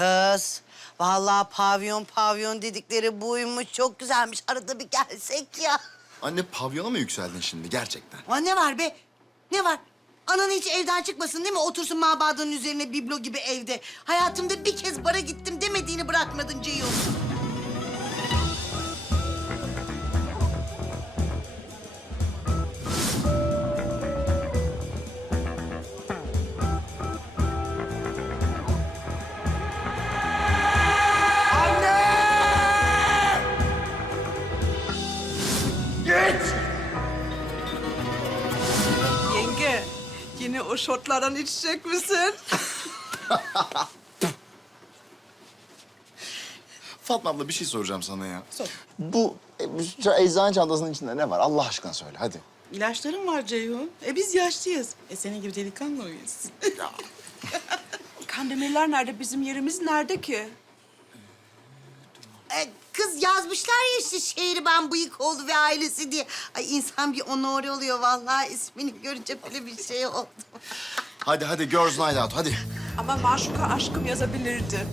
Kız, vallahi pavyon pavyon dedikleri buymuş. Çok güzelmiş. Arada bir gelsek ya. Anne pavyona mı yükseldin şimdi gerçekten? Ama ne var be? Ne var? Anan hiç evden çıkmasın değil mi? Otursun mabadının üzerine biblo gibi evde. Hayatımda bir kez bara gittim demediğini bırakmadın Ceyhun. Şortlardan içecek misin? Fatma abla bir şey soracağım sana ya. Sor. Bu e, eczane çantasının içinde ne var? Allah aşkına söyle hadi. İlaçlarım var Ceyhun. E biz yaşlıyız. E senin gibi delikanlı mıyız? Kandemirler nerede? Bizim yerimiz nerede ki? Ee, kız yazmışlar ya işte Şehriban Bıyıkoğlu ve ailesi diye. Ay insan bir onore oluyor vallahi ismini görünce böyle bir şey oldu. Hadi hadi Girls Night Out hadi. Ama Maşuka aşkım yazabilirdi.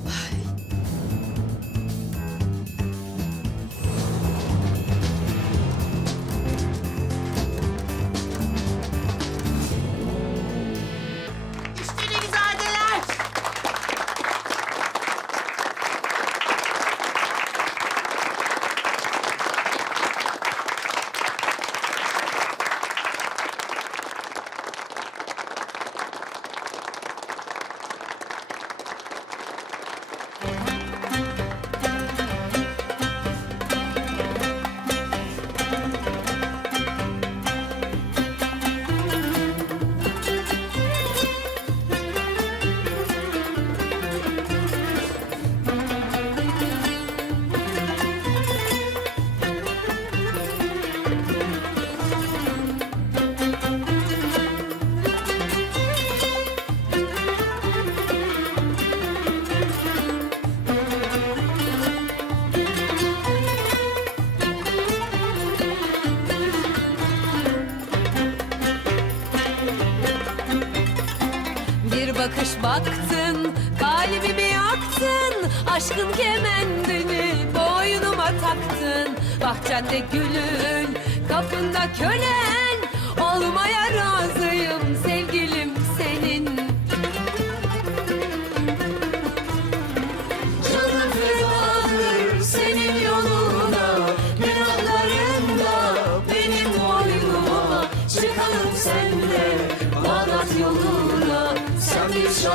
Bakış baktın, kalbimi yaktın Aşkın kemendini boynuma taktın. Bahçende gülün, kapında kölen Olmaya razıyım. sevgilim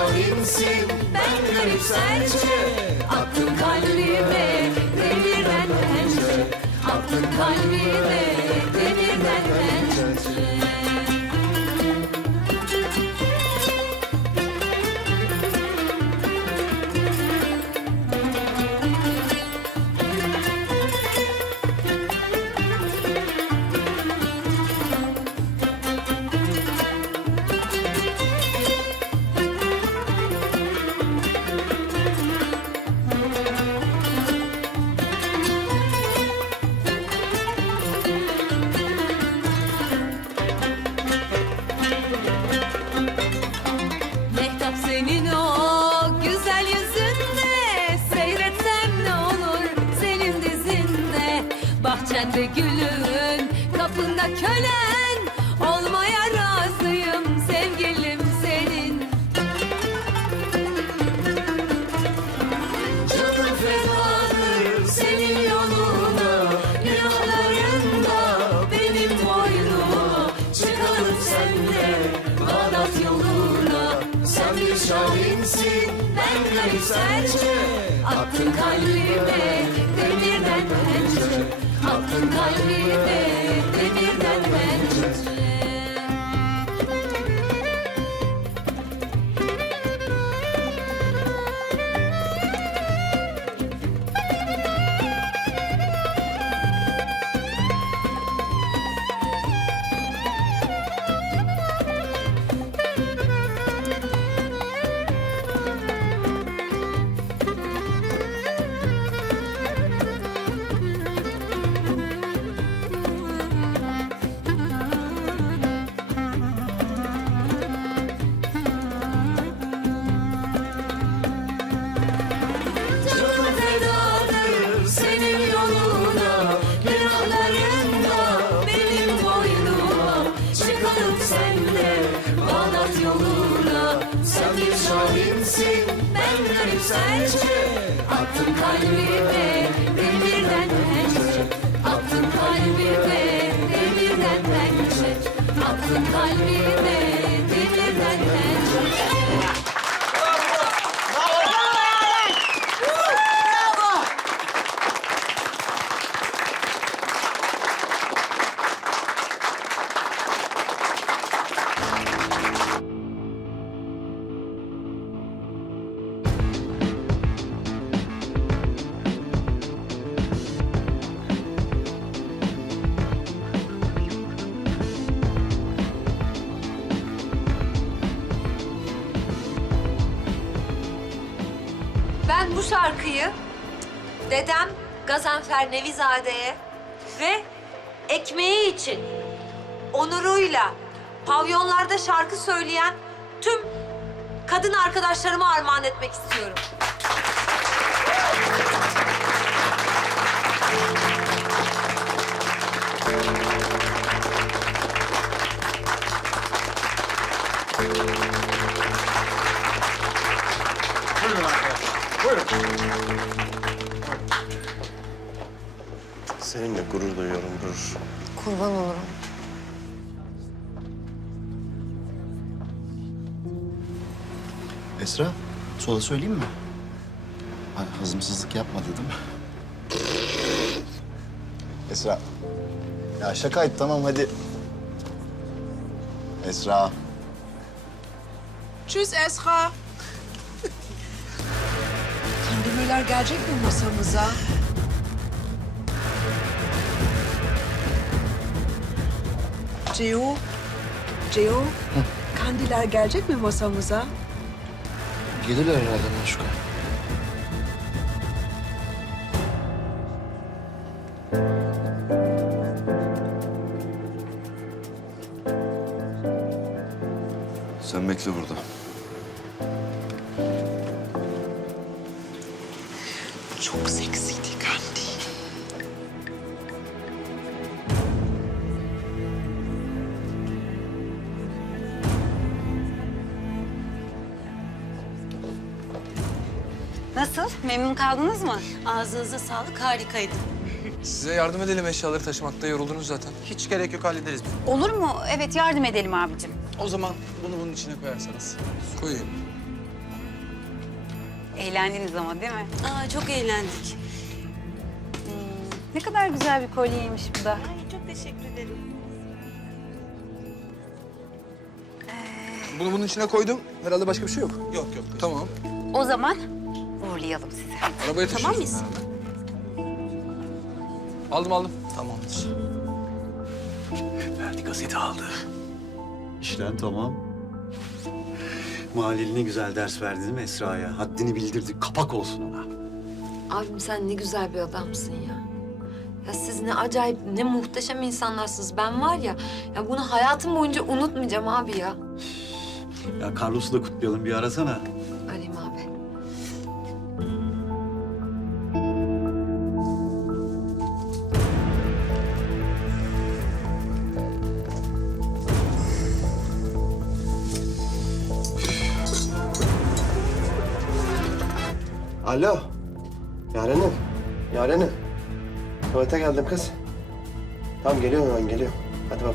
Şahinsin ben garip serçe Attın kalbime demirden pençe Attın kalbime garip serçe Attın kalbime demirden pençe. Attın kalbime şahinsin ben garip serçe. Attın kalbime demirden pençe. Attın kalbime demirden pençe. Attın kalbime bu şarkıyı dedem Gazanfer Nevizade'ye ve ekmeği için onuruyla pavyonlarda şarkı söyleyen tüm kadın arkadaşlarıma armağan etmek istiyorum. Seninle gurur duyuyorum, gurur. Kurban olurum. Esra, sola söyleyeyim mi? Hani hazımsızlık yapma dedim. Esra. Ya şakaydı tamam hadi. Esra. Tschüss Esra. Kandemirler gelecek mi masamıza? Ceo, Ceo, kandiller gelecek mi masamıza? Gelirler herhalde Maşuka. Sen bekle burada. Çok seksiydi Kandi. Nasıl? Memnun kaldınız mı? Ağzınıza sağlık, harikaydı. Size yardım edelim eşyaları taşımakta yoruldunuz zaten. Hiç gerek yok hallederiz biz. Olur mu? Evet yardım edelim abicim. O zaman bunu bunun içine koyarsanız. Koyayım. Eğlendiniz ama değil mi? Aa, çok eğlendik. Ne kadar güzel bir kolyeymiş bu da. Bunu bunun içine koydum. Herhalde başka bir şey yok. Yok yok. Tamam. O zaman uğurlayalım sizi. Arabaya Tamam taşıyoruz. mıyız? Aldım aldım. Tamamdır. Verdi gazete aldı. İşlem tamam. Mahalleli ne güzel ders verdi değil mi Esra'ya? Haddini bildirdi. Kapak olsun ona. Abim sen ne güzel bir adamsın ya. Ya siz ne acayip, ne muhteşem insanlarsınız. Ben var ya, ya bunu hayatım boyunca unutmayacağım abi ya. Ya Carlos'u da kutlayalım bir arasana. Alo. Yarenim. Yarenim. Tuvalete geldim kız. Tamam geliyorum hemen geliyorum. Hadi bak.